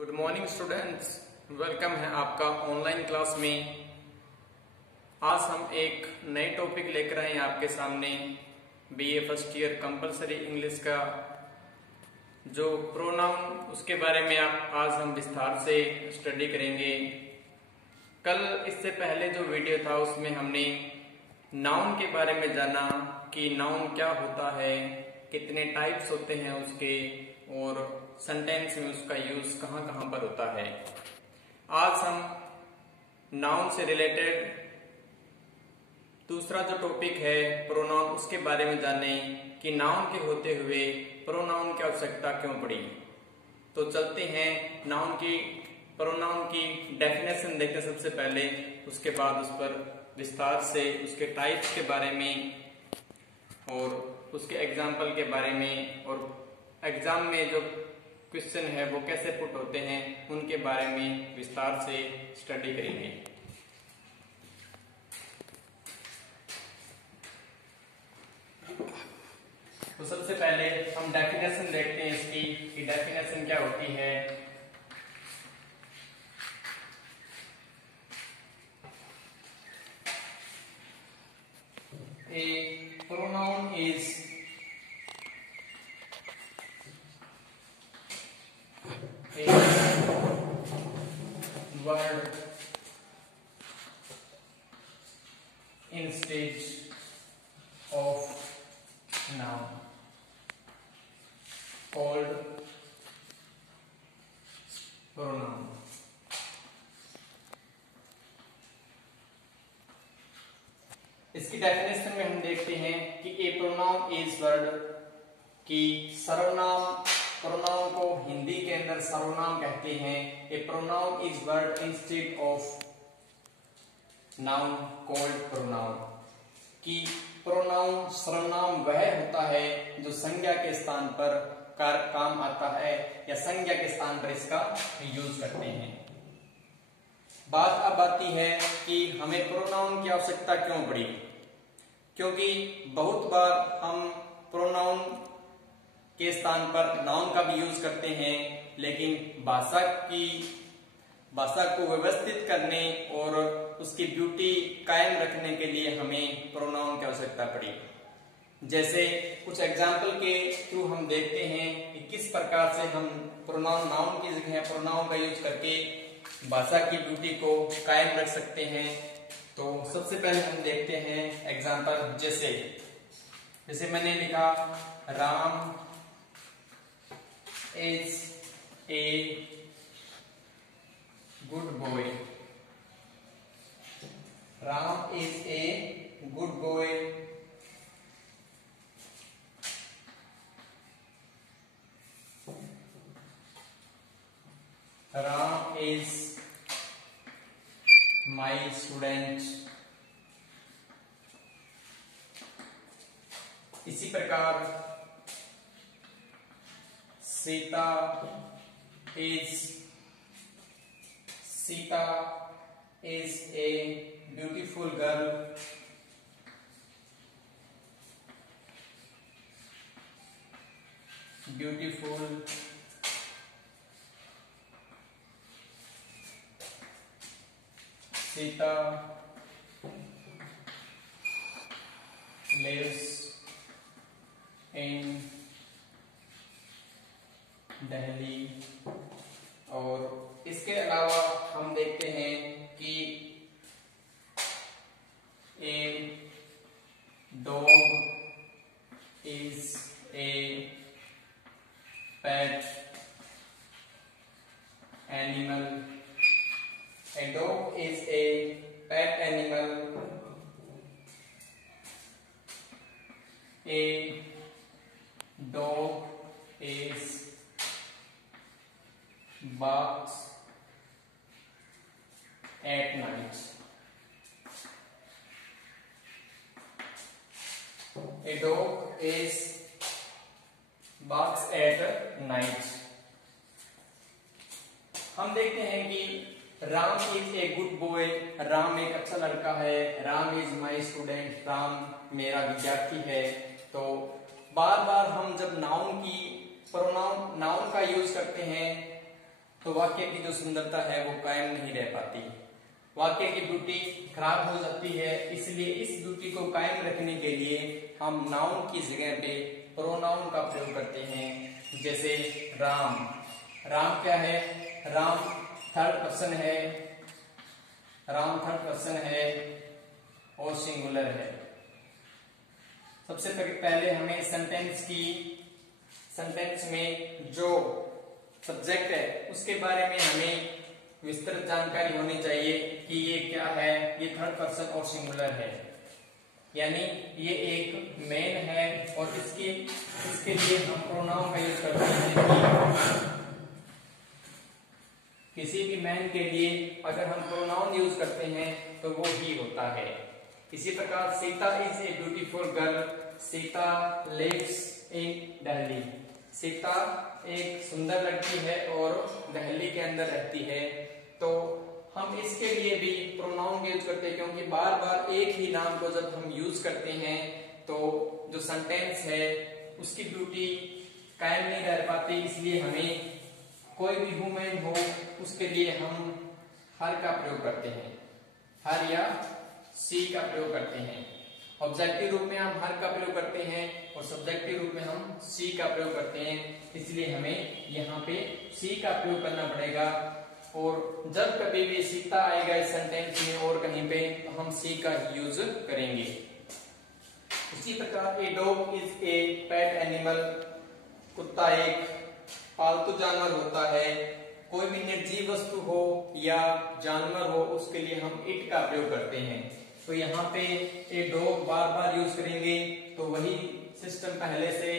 Good morning students, welcome है आपका online class में। आज हम एक नए टॉपिक लेकर आए हैं आपके सामने। BA first year compulsory English का जो प्रोनाउन उसके बारे में आज हम विस्तार से स्टडी करेंगे। कल इससे पहले जो वीडियो था उसमें हमने नाउन के बारे में जाना कि नाउन क्या होता है, कितने टाइप्स होते हैं उसके, और सेंटेंस में उसका यूज कहां कहां पर होता है। आज हम नाउन से रिलेटेड दूसरा जो टॉपिक है प्रोनाउन, उसके बारे में जाने कि नाउन के होते हुए प्रोनाउन की आवश्यकता क्यों पड़ी। तो चलते हैं प्रोनाउन की डेफिनेशन देखते हैं सबसे पहले, उसके बाद उस पर विस्तार से उसके टाइप्स के बारे में और उसके एग्जाम्पल के बारे में, और एग्जाम में जो क्वेश्चन है वो कैसे पुट होते हैं उनके बारे में विस्तार से स्टडी करेंगे। तो सबसे पहले हम डेफिनेशन देखते हैं इसकी कि डेफिनेशन क्या होती है। A pronoun is a word instead of noun called pronoun। इसकी डेफिनेशन में हम देखते हैं कि ए प्रोनाउन इज वर्ड की सर्वनाम, प्रोनाउन को हिंदी के अंदर सर्वनाम कहते हैं। A pronoun is word instead of noun called pronoun. कि प्रोनाउन सर्वनाम वह होता है जो संज्ञा के स्थान पर काम आता है या संज्ञा के स्थान पर इसका यूज करते हैं। बात अब आती है कि हमें प्रोनाउन की आवश्यकता क्यों पड़ी। क्योंकि बहुत बार हम प्रोनाउन के स्थान पर नाउन का भी यूज करते हैं, लेकिन भाषा को व्यवस्थित करने और उसकी ब्यूटी कायम रखने के लिए हमें प्रोनाउन की आवश्यकता पड़ी। जैसे कुछ एग्जाम्पल के थ्रू हम देखते हैं कि किस प्रकार से हम प्रोनाउन, नाउन की जगह प्रोनाउन का यूज करके भाषा की ब्यूटी को कायम रख सकते हैं। तो सबसे पहले हम देखते हैं एग्जाम्पल। जैसे मैंने लिखा Ram is a good boy। Ram is a good boy। Ram is my student। इसी प्रकार Sita is a beautiful girl। Sita lives in Delhi. और इसके अलावा हम देखते हैं कि a dog is a pet animal. A dog is a pet animal. A dog is barks at night। A dog is barks at night। हम देखते हैं कि Ram is a good boy, Ram एक अच्छा लड़का है। Ram is my student, Ram मेरा विद्यार्थी है। तो बार बार हम जब नाउन का यूज करते हैं तो वाक्य की जो सुंदरता है वो कायम नहीं रह पाती, वाक्य की ब्यूटी खराब हो जाती है। इसलिए इस ब्यूटी को कायम रखने के लिए हम नाउन की जगह पे प्रोनाउन का प्रयोग करते हैं। जैसे राम, राम क्या है, राम थर्ड पर्सन है, राम थर्ड पर्सन है और सिंगुलर है। सबसे पहले हमें सेंटेंस में जो सब्जेक्ट है उसके बारे में हमें विस्तृत जानकारी होनी चाहिए कि ये क्या है, ये थर्ड पर्सन और सिंगुलर है, यानी ये एक मैन है और इसके लिए हम प्रोनाउन का यूज करते हैं कि किसी भी मैन के लिए अगर हम प्रोनाउन यूज करते हैं तो वो ही होता है। इसी प्रकार Sita is a beautiful girl, Sita lives in Delhi, Sita एक सुंदर लड़की है और दिल्ली के अंदर रहती है। तो हम इसके लिए भी प्रोनाउन यूज करते हैं, क्योंकि बार बार एक ही नाम को जब हम यूज करते हैं तो जो सेंटेंस है उसकी ब्यूटी कायम नहीं रह पाती। इसलिए हमें कोई भी वुमेन हो उसके लिए हम हर का प्रयोग करते हैं, हर या सी का प्रयोग करते हैं। ऑब्जेक्टिव रूप में हम हर का प्रयोग करते हैं और सब्जेक्टिव रूप में हम सी का प्रयोग करते हैं। इसलिए हमें यहाँ पे सी का प्रयोग करना पड़ेगा। और जब कभी भी सीता आएगा इस सेंटेंस में और कहीं पे तो हम सी का यूज करेंगे। इसी प्रकार a dog is a pet animal, कुत्ता एक पालतू जानवर होता है। कोई भी निर्जीव वस्तु हो या जानवर हो उसके लिए हम इट का प्रयोग करते हैं। तो यहाँ पे a dog bar bar use करेंगे तो वही सिस्टम पहले से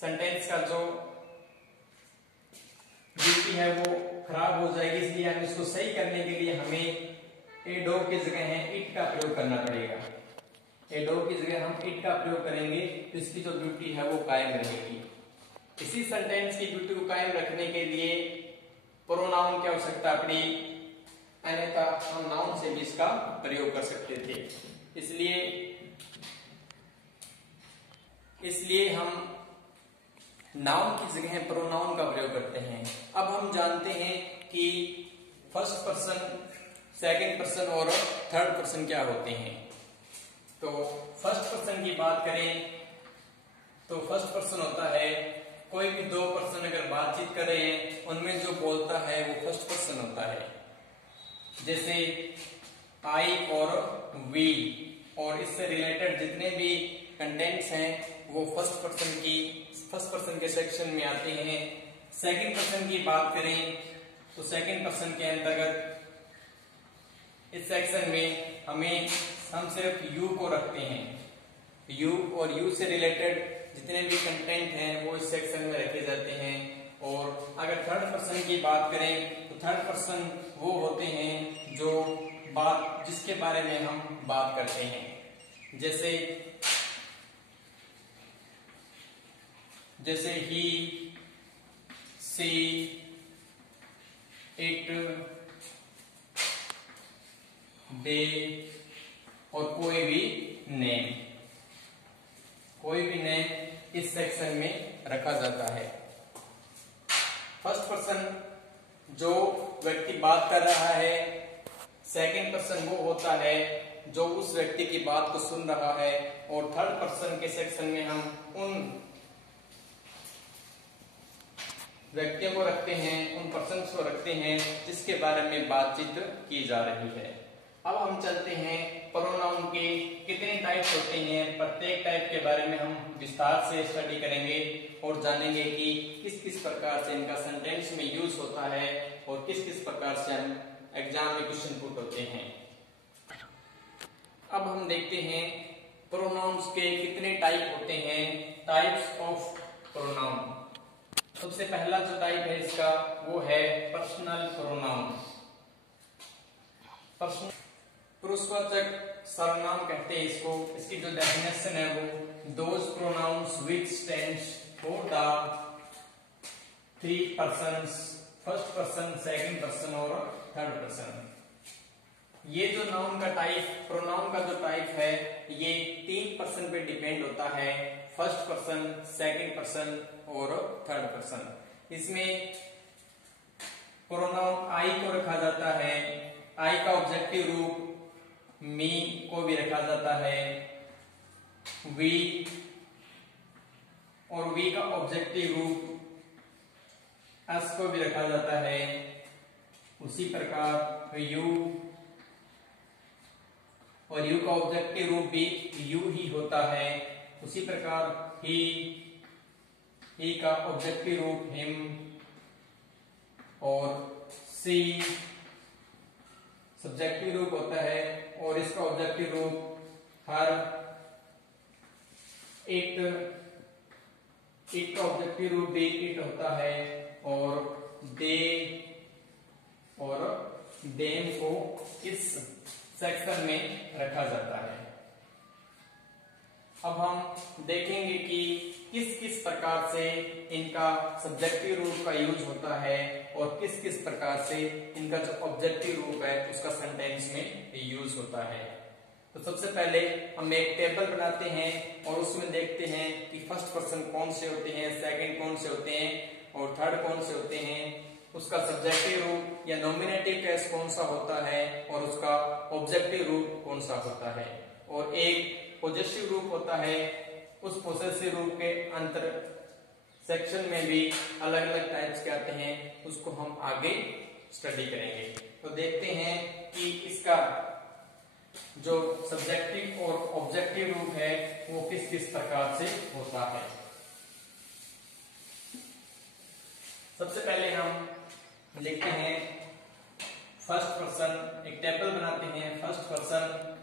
सेंटेंस का जो ब्यूटी है वो खराब हो जाएगी। इसलिए हम इसको सही करने के लिए हमें ए डॉग की जगह है इट का प्रयोग करना पड़ेगा। ए डॉग की जगह हम इट का प्रयोग करेंगे तो इसकी जो ब्यूटी है वो कायम रहेगी। इसी सेंटेंस की ब्यूटी को कायम रखने के लिए प्रोनाउन की आवश्यकता पड़ी, अन्यथा हम नाउन से भी इसका प्रयोग कर सकते थे। इसलिए हम नाउन की जगह प्रोनाउन का प्रयोग करते हैं। अब हम जानते हैं कि फर्स्ट पर्सन, सेकंड पर्सन और थर्ड पर्सन क्या होते हैं। तो फर्स्ट पर्सन की बात करें तो फर्स्ट पर्सन होता है कोई भी दो पर्सन अगर बातचीत कर रहे हैं उनमें जो बोलता है वो फर्स्ट पर्सन होता है। जैसे आई और वी और इससे रिलेटेड जितने भी कंटेंट्स हैं वो फर्स्ट पर्सन के सेक्शन में आते हैं। सेकंड पर्सन की बात करें तो सेकंड पर्सन के अंतर्गत इस सेक्शन में हम सिर्फ यू को रखते हैं। यू और यू से रिलेटेड जितने भी कंटेंट हैं वो इस सेक्शन में रखे जाते हैं। और अगर थर्ड पर्सन की बात करें तो थर्ड पर्सन वो होते हैं जिसके बारे में हम बात करते हैं। जैसे ही, सी, इट, दे और कोई भी नेम इस सेक्शन में रखा जाता है। फर्स्ट पर्सन जो व्यक्ति बात कर रहा है, सेकंड पर्सन वो होता है जो उस व्यक्ति की बात को सुन रहा है और थर्ड पर्सन के सेक्शन में हम उन व्यक्तियों को रखते हैं, उन पर्सन्स को रखते हैं जिसके बारे में बातचीत की जा रही है। अब हम चलते हैं प्रोनाउन के कितने टाइप्स होते हैं, प्रत्येक टाइप के बारे में हम विस्तार से स्टडी करेंगे और जानेंगे कि किस किस प्रकार से इनका सेंटेंस में यूज होता है और किस किस प्रकार से हम एग्जाम में क्वेश्चन पुट होते हैं। अब हम देखते हैं प्रोनाउंस के कितने टाइप होते हैं, टाइप्स ऑफ प्रोनाउन। सबसे पहला जो टाइप है इसका वो है पर्सनल प्रोनाउन। पुरुषवाचक सर्वनाम कहते हैं इसको। इसकी जो डेफिनेशन है वो those pronouns which stands for the three persons, first person, second person और थर्ड पर्सन। ये जो नाउन का टाइप, प्रोनाउन का जो टाइप है ये तीन पर्सन पे डिपेंड होता है, फर्स्ट पर्सन, सेकंड पर्सन और थर्ड पर्सन। इसमें प्रोनाउन आई को रखा जाता है, आई का ऑब्जेक्टिव रूप मी को भी रखा जाता है, वी, और वी का ऑब्जेक्टिव रूप एस को भी रखा जाता है। उसी प्रकार यू, और यू का ऑब्जेक्टिव रूप भी यू ही होता है। उसी प्रकार ही का ऑब्जेक्टिव रूप हिम, और सी सब्जेक्टिव रूप होता है और इसका ऑब्जेक्टिव रूप हर, इट का ऑब्जेक्टिव रूप भी इट होता है, और दे और देम को इस सेक्शन में रखा जाता है। अब हम देखेंगे कि किस किस प्रकार से इनका सब्जेक्टिव रूप का यूज होता है और किस किस प्रकार से इनका जो ऑब्जेक्टिव रूप है उसका सेंटेंस में यूज होता है। तो सबसे पहले हम एक टेबल बनाते हैं और उसमें देखते हैं कि फर्स्ट पर्सन कौन से होते हैं, सेकंड कौन से होते हैं और थर्ड कौन से होते हैं, उसका सब्जेक्टिव रूप या नॉमिनेटिव केस कौन सा होता है और उसका ऑब्जेक्टिव रूप कौन सा होता है, और एक पॉजेसिव रूप होता है। उस पॉजेसिव रूप के अंतर सेक्शन में भी अलग अलग टाइप्स के आते हैं, उसको हम आगे स्टडी करेंगे। तो देखते हैं कि इसका जो सब्जेक्टिव और ऑब्जेक्टिव रूप है वो किस किस प्रकार से होता है। सबसे पहले हम देखते हैं फर्स्ट पर्सन, एक टेबल बनाते हैं। फर्स्ट पर्सन,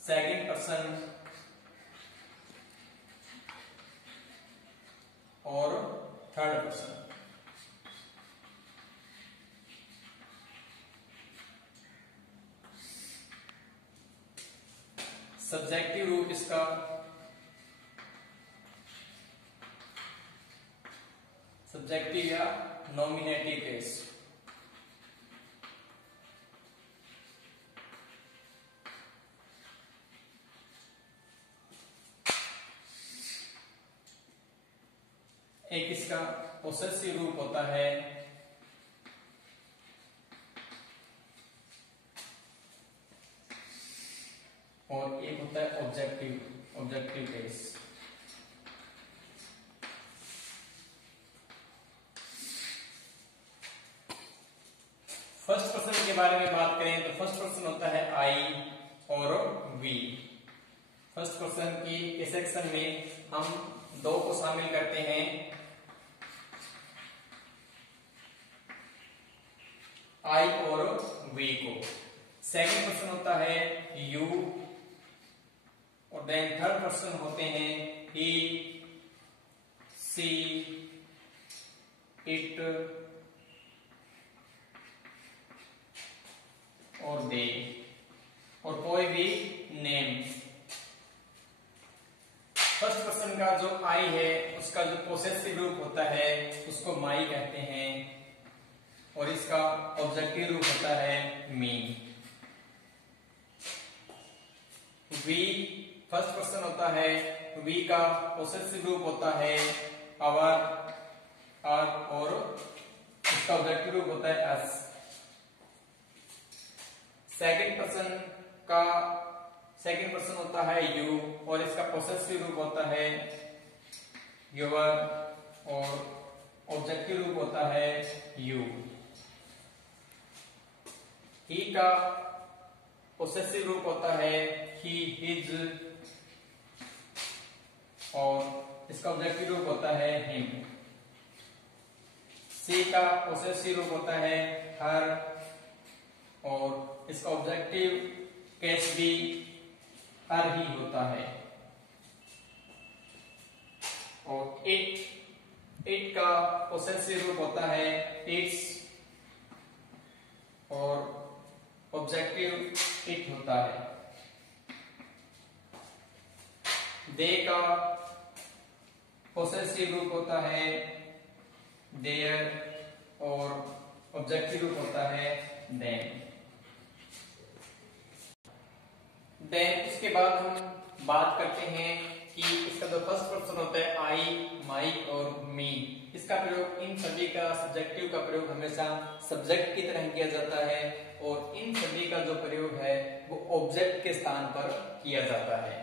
सेकंड पर्सन और थर्ड पर्सन। सब्जेक्टिव रूप इसका सब्जेक्टिव या नॉमिनेटिव केस। एक इसका पोसेसिव रूप होता है, और एक होता है ऑब्जेक्टिव केस। फर्स्ट पर्सन के बारे में बात करें तो फर्स्ट पर्सन होता है आई और वी। फर्स्ट पर्सन की इस सेक्शन में हम दो को शामिल करते हैं, आई और वी को। सेकंड पर्सन होता है यू, और देन थर्ड पर्सन होते हैं ही, सी, इट और दे, और कोई भी नेम। फर्स्ट पर्सन का जो आई है उसका जो पोसेसिव रूप होता है उसको माई कहते हैं, और इसका ऑब्जेक्टिव रूप होता है मी। वी फर्स्ट पर्सन होता है, वी का पोसेसिव रूप होता है आवर, और इसका ऑब्जेक्टिव रूप होता है एस। सेकंड पर्सन होता है यू, और इसका पोसेसिव रूप होता है योर, और ऑब्जेक्टिव रूप होता है यू। ही का पोसेसिव रूप होता है ही, हिज, और इसका ऑब्जेक्टिव रूप होता है हिम। सी का पोसेसिव रूप होता है हर, और इसका ऑब्जेक्टिव केस भी हर ही होता है। और इट का पोसेसिव रूप होता है इट्स, और ऑब्जेक्टिव इट होता है। दे का पोसेसिव रूप होता है देयर, और ऑब्जेक्टिव रूप होता है देन। उसके बाद हम बात करते हैं कि इसका जो फर्स्ट पर्सन होता है आई, माई और मी, इसका प्रयोग इन सभी का सब्जेक्टिव का प्रयोग हमेशा सब्जेक्ट की तरह किया जाता है और इन सभी का जो प्रयोग है वो ऑब्जेक्ट के स्थान पर किया जाता है।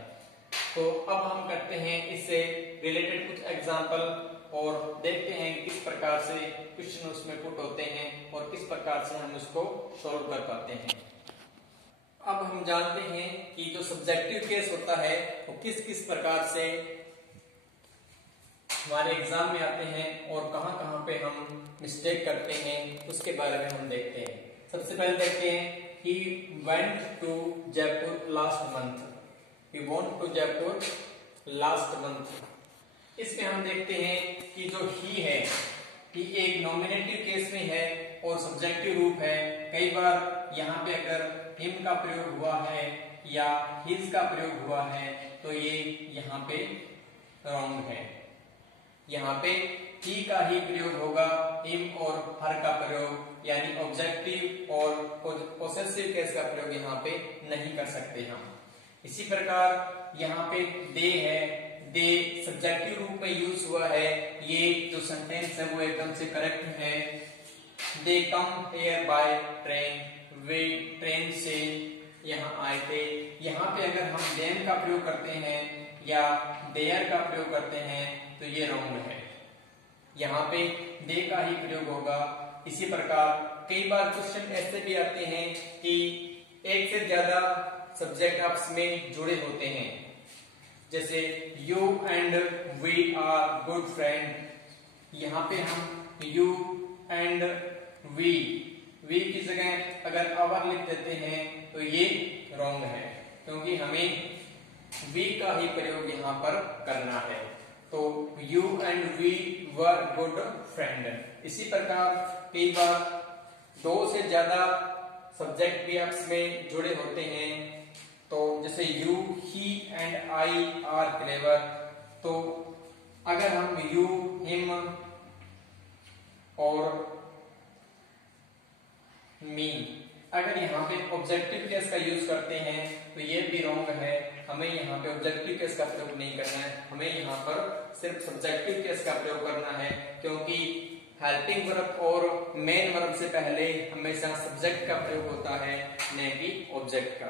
तो अब हम करते हैं इससे रिलेटेड कुछ एग्जाम्पल और देखते हैं किस प्रकार से क्वेश्चन उसमें पुट होते हैं और किस प्रकार से हम उसको सॉल्व कर पाते हैं। अब हम जानते हैं कि जो सब्जेक्टिव केस होता है वो किस किस प्रकार से हमारे एग्जाम में आते हैं और कहां कहां पे हम मिस्टेक करते हैं उसके बारे में हम देखते हैं। सबसे पहले देखते हैं he went to Jaipur last month। he went to Jaipur last month। इसमें हम देखते हैं कि जो he है he एक नॉमिनेटिव केस में है और सब्जेक्टिव रूप है। कई बार यहाँ पे अगर him का प्रयोग हुआ है या his का प्रयोग हुआ है तो ये यहाँ पे रॉन्ग है। यहाँ पे he का ही प्रयोग होगा, him और her का प्रयोग यानी ऑब्जेक्टिव और पोसेसिव केस का प्रयोग यहाँ पे नहीं कर सकते हम। इसी प्रकार यहाँ पे they है, they सब्जेक्टिव रूप में यूज हुआ है। ये जो सेंटेंस है वो एकदम से करेक्ट है। they come here by train, way train से यहाँ आए थे। यहाँ पे अगर हम them का प्रयोग करते हैं या their का प्रयोग करते हैं तो ये रॉन्ग है। यहाँ पे they का ही प्रयोग होगा। इसी प्रकार कई बार क्वेश्चन ऐसे भी आते हैं कि एक से ज्यादा सब्जेक्ट आपस में जुड़े होते हैं, जैसे you and we are good friend। यहाँ पे हम you and we की जगह अगर our लिख देते हैं तो ये रॉन्ग है, क्योंकि हमें we का ही प्रयोग यहाँ पर करना है। तो you and we were good friend। इसी प्रकार कई बार दो से ज्यादा सब्जेक्ट भी आपस में जुड़े होते हैं, तो जैसे you, he and I are clever। तो अगर हम you, him और me अगर यहाँ पे ऑब्जेक्टिव केस का यूज करते हैं तो ये भी रॉन्ग है। हमें यहाँ पे ऑब्जेक्टिव केस का प्रयोग नहीं करना है, हमें यहाँ पर सिर्फ सब्जेक्टिव केस का प्रयोग करना है, क्योंकि हेल्पिंग वर्ब और मेन वर्ब से पहले हमेशा सब्जेक्ट का प्रयोग होता है, न कि ऑब्जेक्ट का।